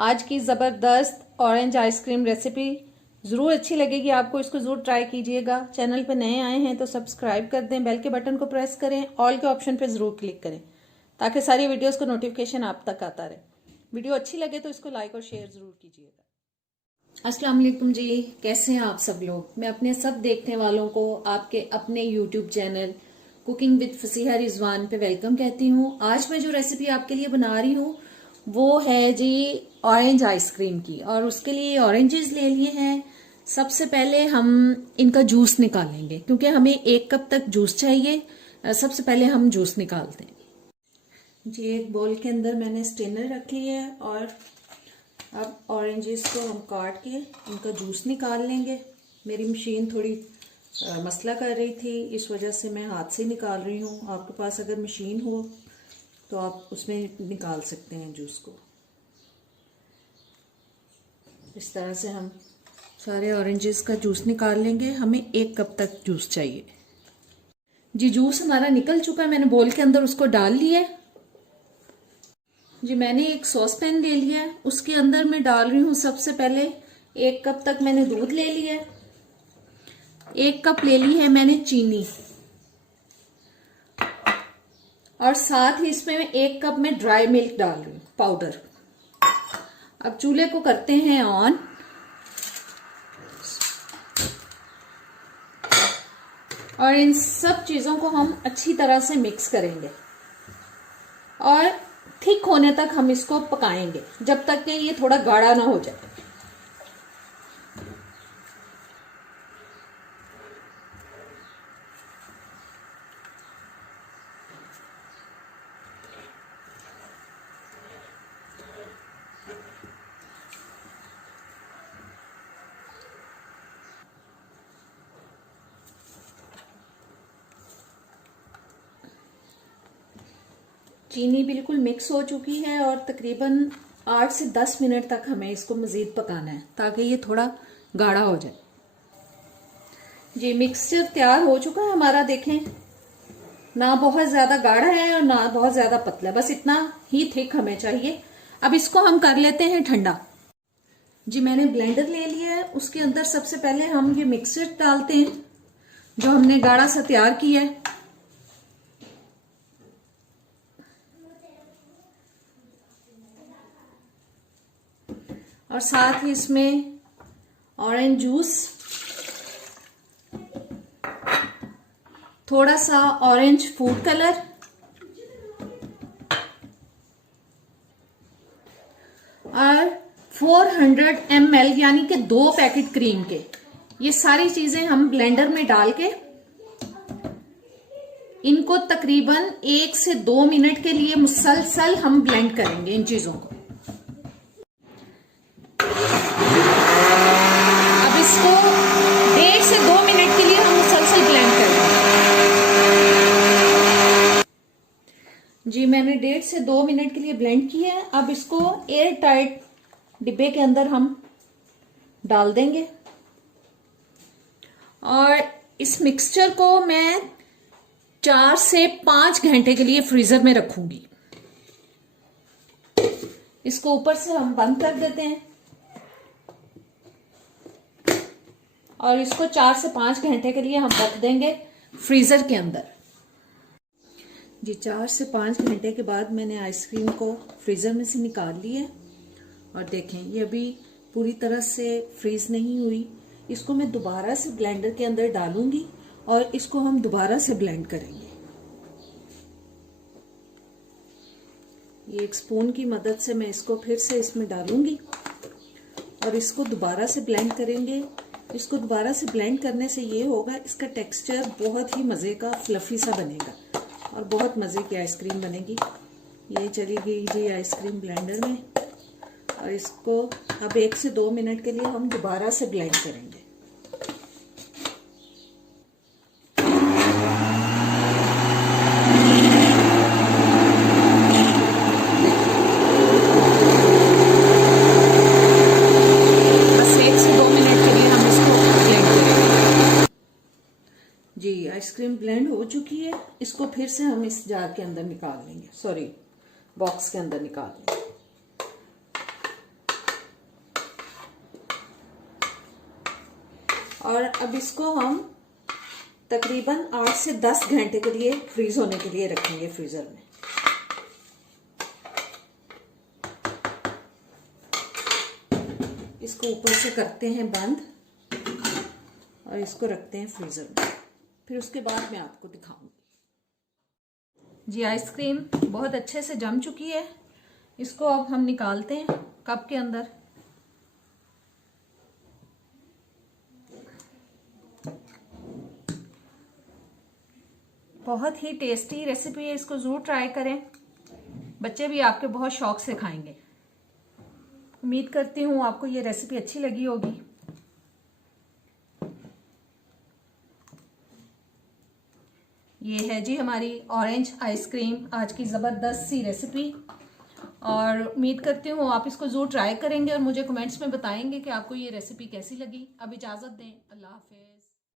आज की ज़बरदस्त ऑरेंज आइसक्रीम रेसिपी ज़रूर अच्छी लगेगी आपको। इसको ज़रूर ट्राई कीजिएगा। चैनल पे नए आए हैं तो सब्सक्राइब कर दें, बेल के बटन को प्रेस करें, ऑल के ऑप्शन पे ज़रूर क्लिक करें ताकि सारी वीडियोस को नोटिफिकेशन आप तक आता रहे। वीडियो अच्छी लगे तो इसको लाइक और शेयर ज़रूर कीजिएगा। अस्सलाम वालेकुम जी, कैसे हैं आप सब लोग। मैं अपने सब देखने वालों को आपके अपने YouTube channel cooking with Fasiha Rizwan पे वेलकम कहती हूँ। आज मैं जो रेसिपी आपके लिए बना रही हूँ वो है जी ऑरेंज आइसक्रीम की, और उसके लिए ऑरेंजेस ले लिए हैं। सबसे पहले हम इनका जूस निकालेंगे क्योंकि हमें 1 कप तक जूस चाहिए। सबसे पहले हम जूस निकालते हैं जी। एक बोल के अंदर मैंने स्ट्रेनर रख लिया है और अब ऑरेंजेस को हम काट के इनका जूस निकाल लेंगे। मेरी मशीन थोड़ी मसला कर रही थी, इस वजह से मैं हाथ से निकाल रही हूँ। आपके पास अगर मशीन हो तो आप उसमें निकाल सकते हैं जूस को। इस तरह से हम सारे ऑरेंजेस का जूस निकाल लेंगे। हमें 1 कप तक जूस चाहिए जी। जूस हमारा निकल चुका है, मैंने बोल के अंदर उसको डाल लिया जी। मैंने एक सॉस पैन ले लिया है, उसके अंदर मैं डाल रही हूँ सबसे पहले 1 कप तक मैंने दूध ले लिया है। 1 कप ले ली है मैंने चीनी, और साथ ही इसमें मैं 1 कप में ड्राई मिल्क डाल रही हूँ पाउडर। अब चूल्हे को करते हैं ऑन और इन सब चीजों को हम अच्छी तरह से मिक्स करेंगे और थिक होने तक हम इसको पकाएंगे जब तक कि ये थोड़ा गाढ़ा ना हो जाए। चीनी बिल्कुल मिक्स हो चुकी है और तकरीबन 8 से 10 मिनट तक हमें इसको मजीद पकाना है ताकि ये थोड़ा गाढ़ा हो जाए जी। मिक्सचर तैयार हो चुका है हमारा, देखें ना बहुत ज्यादा गाढ़ा है और ना बहुत ज्यादा पतला, बस इतना ही थिक हमें चाहिए। अब इसको हम कर लेते हैं ठंडा जी। मैंने ब्लेंडर ले लिया है, उसके अंदर सबसे पहले हम ये मिक्सचर डालते हैं जो हमने गाढ़ा सा तैयार किया है। और साथ ही इसमें ऑरेंज जूस, थोड़ा सा ऑरेंज फूड कलर और 400 ml यानी कि 2 पैकेट क्रीम के। ये सारी चीजें हम ब्लेंडर में डाल के इनको तकरीबन 1 से 2 मिनट के लिए मुसलसल हम ब्लेंड करेंगे इन चीजों को। इसको 1.5 से 2 मिनट के लिए हम मुसलसल ब्लेंड करेंगे जी। मैंने 1.5 से 2 मिनट के लिए ब्लेंड किया है। अब इसको एयर टाइट डिब्बे के अंदर हम डाल देंगे और इस मिक्सचर को मैं 4 से 5 घंटे के लिए फ्रीजर में रखूंगी। इसको ऊपर से हम बंद कर देते हैं और इसको 4 से 5 घंटे के लिए हम रख देंगे फ्रीजर के अंदर जी। 4 से 5 घंटे के बाद मैंने आइसक्रीम को फ्रीजर में से निकाल ली है और देखें ये अभी पूरी तरह से फ्रीज नहीं हुई। इसको मैं दोबारा से ब्लेंडर के अंदर डालूंगी और इसको हम दोबारा से ब्लेंड करेंगे। ये एक स्पून की मदद से मैं इसको फिर से इसमें डालूंगी और इसको दोबारा से ब्लेंड करेंगे। इसको दोबारा से ब्लेंड करने से ये होगा, इसका टेक्सचर बहुत ही मज़े का फ्लफी सा बनेगा और बहुत मज़े की आइसक्रीम बनेगी। ये चली गई जी आइसक्रीम ब्लेंडर में और इसको अब 1 से 2 मिनट के लिए हम दोबारा से ब्लेंड करेंगे। जी आइसक्रीम ब्लेंड हो चुकी है। इसको फिर से हम इस जार के अंदर निकाल लेंगे, सॉरी बॉक्स के अंदर निकाल लेंगे। और अब इसको हम तकरीबन 8 से 10 घंटे के लिए फ्रीज होने के लिए रखेंगे फ्रीजर में। इसको ऊपर से करते हैं बंद और इसको रखते हैं फ्रीजर में, फिर उसके बाद मैं आपको दिखाऊंगी। जी आइसक्रीम बहुत अच्छे से जम चुकी है। इसको अब हम निकालते हैं कप के अंदर। बहुत ही टेस्टी रेसिपी है, इसको ज़रूर ट्राई करें। बच्चे भी आपके बहुत शौक से खाएंगे। उम्मीद करती हूँ आपको ये रेसिपी अच्छी लगी होगी। ये है जी हमारी ऑरेंज आइसक्रीम, आज की ज़बरदस्त सी रेसिपी, और उम्मीद करती हूँ आप इसको ज़रूर ट्राई करेंगे और मुझे कमेंट्स में बताएंगे कि आपको ये रेसिपी कैसी लगी। अब इजाज़त दें, अल्लाह हाफ़िज़।